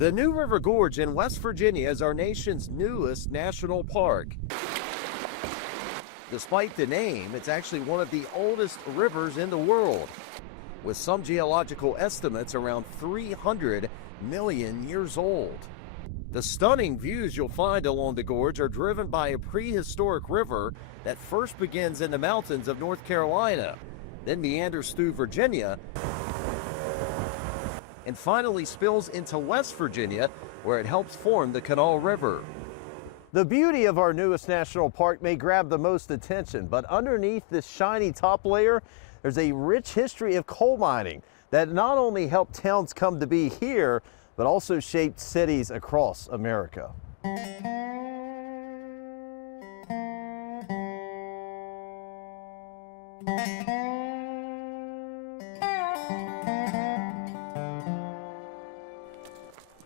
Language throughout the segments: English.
The New River Gorge in West Virginia is our nation's newest national park. Despite the name, it's actually one of the oldest rivers in the world, with some geological estimates around 300 million years old. The stunning views you'll find along the gorge are driven by a prehistoric river that first begins in the mountains of North Carolina, then meanders through Virginia, and finally spills into West Virginia, where it helps form the Kanawha River. The beauty of our newest national park may grab the most attention, but underneath this shiny top layer, there's a rich history of coal mining that not only helped towns come to be here, but also shaped cities across America.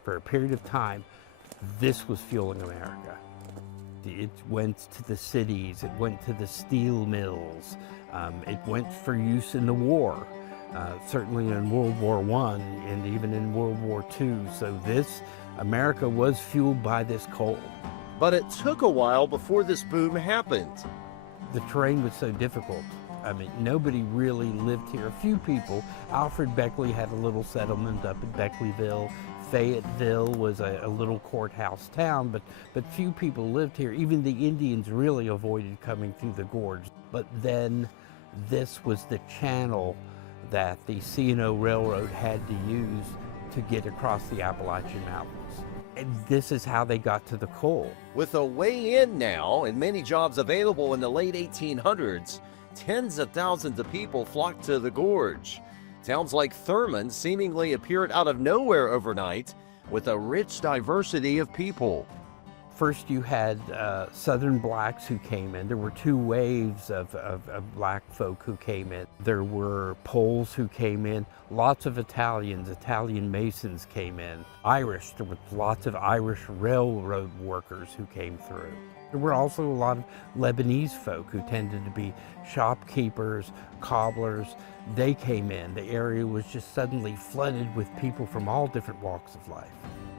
For a period of time, this was fueling America. It went to the cities, it went to the steel mills, it went for use in the war, certainly in World War I and even in World War II. So America was fueled by this coal. But it took a while before this boom happened. The terrain was so difficult. I mean, nobody really lived here. A few people. Alfred Beckley had a little settlement up in Beckleyville. Fayetteville was a little courthouse town, but few people lived here. Even the Indians really avoided coming through the gorge. But then this was the channel that the C&O Railroad had to use to get across the Appalachian Mountains. And this is how they got to the coal. With a way in now and many jobs available in the late 1800s, tens of thousands of people flocked to the gorge. Towns like Thurmond seemingly appeared out of nowhere overnight with a rich diversity of people. First you had Southern blacks who came in. There were two waves of black folk who came in. There were Poles who came in, lots of Italians, Italian masons came in. Irish, there were lots of Irish railroad workers who came through. There were also a lot of Lebanese folk who tended to be shopkeepers, cobblers. They came in. The area was just suddenly flooded with people from all different walks of life.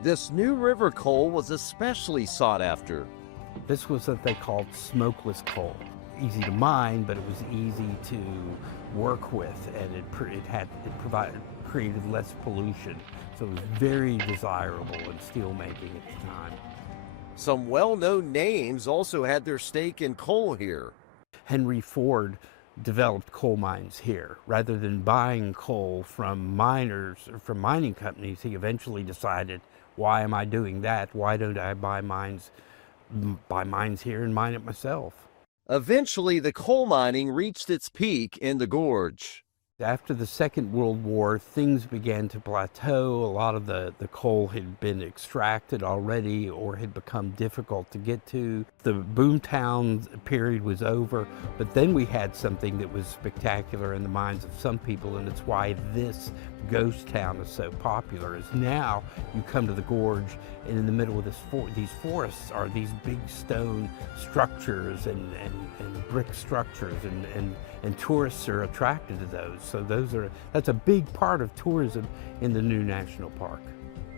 This new river coal was especially sought after. This was what they called smokeless coal. Easy to mine, but it was easy to work with, and it created less pollution. So it was very desirable in steel making at the time. Some well-known names also had their stake in coal here. Henry Ford developed coal mines here. Rather than buying coal from miners or from mining companies, he eventually decided, why am I doing that? Why don't I buy mines here and mine it myself? Eventually, the coal mining reached its peak in the gorge. After the Second World War, things began to plateau. A lot of the coal had been extracted already or had become difficult to get to. The Boomtowns period was over, but then we had something that was spectacular in the minds of some people, and it's why this ghost town is so popular. Is now you come to the gorge, and in the middle of these forests are these big stone structures and brick structures, and tourists are attracted to those. So that's a big part of tourism in the new national park.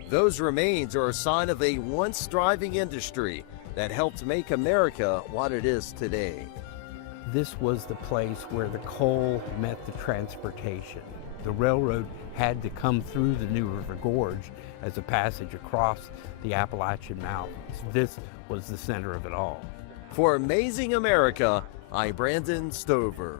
Those remains are a sign of a once thriving industry that helped make America what it is today. This was the place where the coal met the transportation. The railroad had to come through the New River Gorge as a passage across the Appalachian Mountains. This was the center of it all. For Amazing America, I'm Brandon Stover.